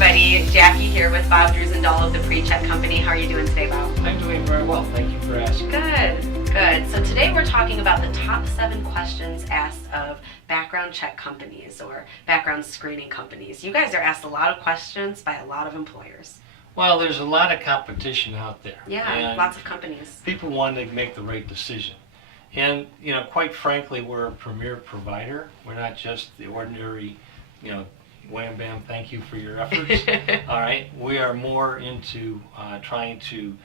everybody. Jackie here with Bob Drusendahl of the Pre-Check Company. How are you doing today, Bob? I'm doing very well. Thank you for asking. Good. So today we're talking about the top 7 questions asked of background check companies or background screening companies. You guys are asked a lot of questions by a lot of employers. Well, there's a lot of competition out there. Yeah, and lots of companies. People want to make the right decision. And, quite frankly, we're a premier provider. We're not just the ordinary, wham bam, thank you for your efforts. All right. We are more into trying to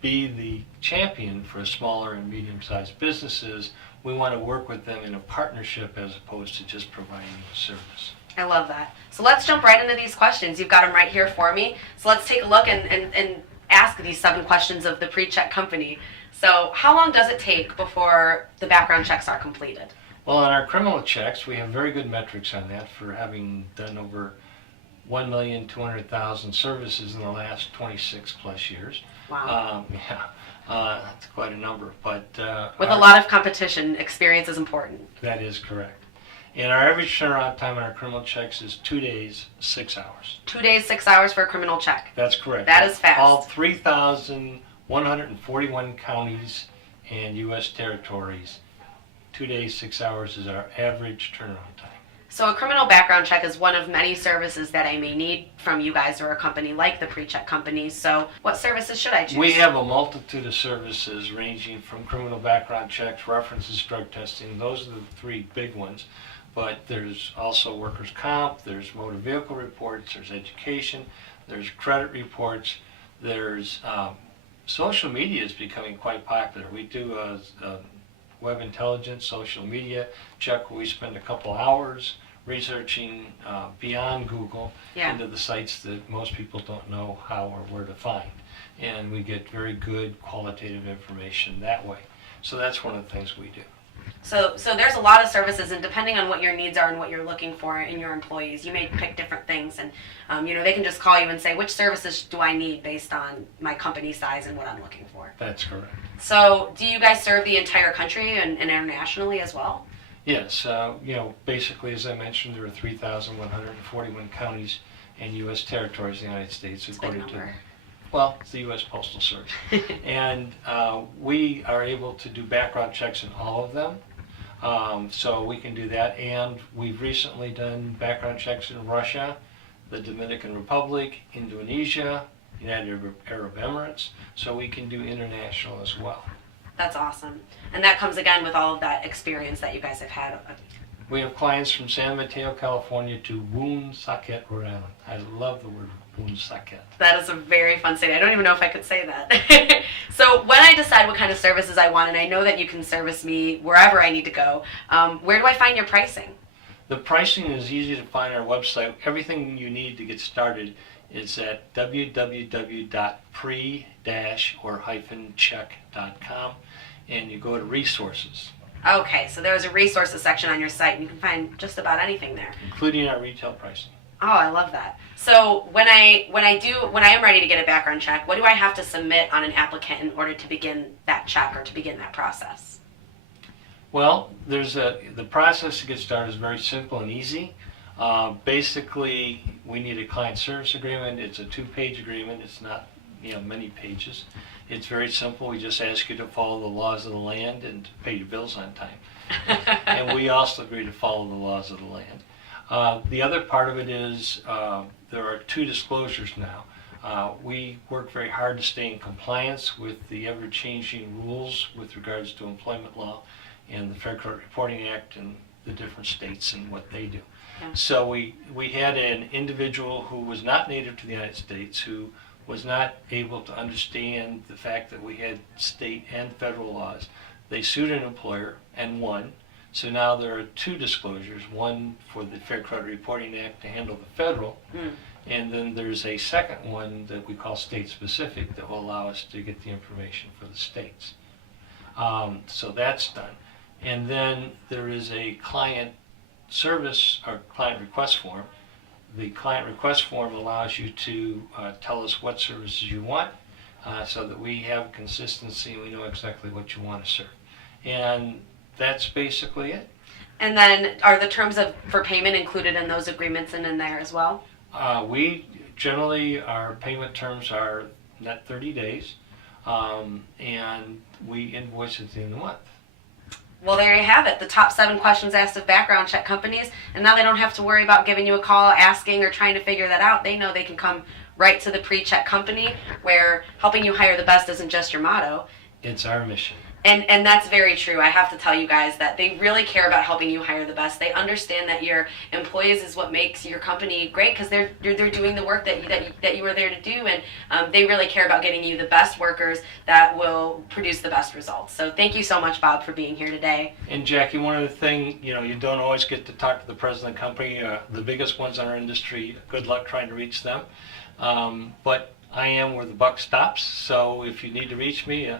be the champion for smaller and medium-sized businesses. We want to work with them in a partnership as opposed to just providing a service. I love that. So let's jump right into these questions. You've got them right here for me. So let's take a look and ask these 7 questions of the Pre-Check Company. So how long does it take before the background checks are completed? Well, on our criminal checks, we have very good metrics on that for having done over 1,200,000 services in the last 26 plus years. Wow. That's quite a number. But with a lot of competition, experience is important. That is correct. And our average turnaround time on our criminal checks is 2 days, 6 hours. 2 days, 6 hours for a criminal check. That's correct. That is fast. All 3,141 counties and U.S. territories, 2 days, 6 hours is our average turnaround time. So a criminal background check is one of many services that I may need from you guys or a company like the Pre-Check Company. So what services should I choose? We have a multitude of services ranging from criminal background checks, references, drug testing. Those are the 3 big ones. But there's also workers' comp, there's motor vehicle reports, there's education, there's credit reports, there's social media is becoming quite popular. We do a web intelligence social media check where we spend a couple hours researching beyond Google into the sites that most people don't know how or where to find. And we get very good qualitative information that way. So that's one of the things we do. So there's a lot of services, and depending on what your needs are and what you're looking for in your employees, you may pick different things, and they can just call you and say, which services do I need based on my company size and what I'm looking for. That's correct. So do you guys serve the entire country and internationally as well? Yes. Basically, as I mentioned, there are 3,141 counties and U.S. territories in the United States, according to it's the U.S. Postal Service. And we are able to do background checks in all of them. So we can do that. And we've recently done background checks in Russia, the Dominican Republic, Indonesia, United Arab Emirates. So we can do international as well. That's awesome. And that comes again with all of that experience that you guys have had. We have clients from San Mateo, California to Woonsocket, Rhode Island. I love the word Woonsocket. That is a very fun city. I don't even know if I could say that. So when I decide what kind of services I want, and I know that you can service me wherever I need to go, where do I find your pricing? The pricing is easy to find on our website. Everything you need to get started is at www.pre-check.com, and you go to resources. Okay, so there's a resources section on your site, and you can find just about anything there, including our retail pricing. Oh, I love that. So when I am ready to get a background check, what do I have to submit on an applicant in order to begin that check or to begin that process? Well, the process to get started is very simple and easy. Basically, we need a client service agreement. It's a 2-page agreement. It's not many pages. It's very simple. We just ask you to follow the laws of the land and to pay your bills on time. And we also agree to follow the laws of the land. The other part of it is there are 2 disclosures now. We work very hard to stay in compliance with the ever-changing rules with regards to employment law and the Fair Credit Reporting Act and the different states and what they do. Yeah. So we had an individual who was not native to the United States who was not able to understand the fact that we had state and federal laws. They sued an employer and won. So now there are 2 disclosures, one for the Fair Credit Reporting Act to handle the federal, and then there's a second one that we call state-specific that will allow us to get the information for the states. So that's done. And then there is a client service or client request form. The client request form allows you to tell us what services you want so that we have consistency and we know exactly what you want to serve. And that's basically it. And then are the terms for payment included in those agreements and in there as well? We Generally, our payment terms are net 30 days, and we invoice at the end of the month. Well, there you have it. The top 7 questions asked of background check companies. And now they don't have to worry about giving you a call, asking, or trying to figure that out. They know they can come right to the pre-check company, where helping you hire the best isn't just your motto. It's our mission. And that's very true. I have to tell you guys that they really care about helping you hire the best. They understand that your employees is what makes your company great, because they're doing the work that you were there to do, and they really care about getting you the best workers that will produce the best results. So thank you so much, Bob, for being here today. And Jackie, one other thing, you don't always get to talk to the president of the company, the biggest ones in our industry. Good luck trying to reach them. But I am where the buck stops, so if you need to reach me,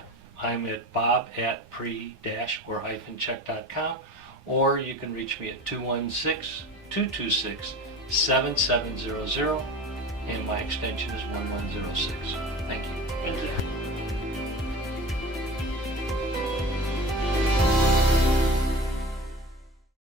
I'm at bob@pre-or-check.com, or you can reach me at 216-226-7700, and my extension is 1106. Thank you. Thank you.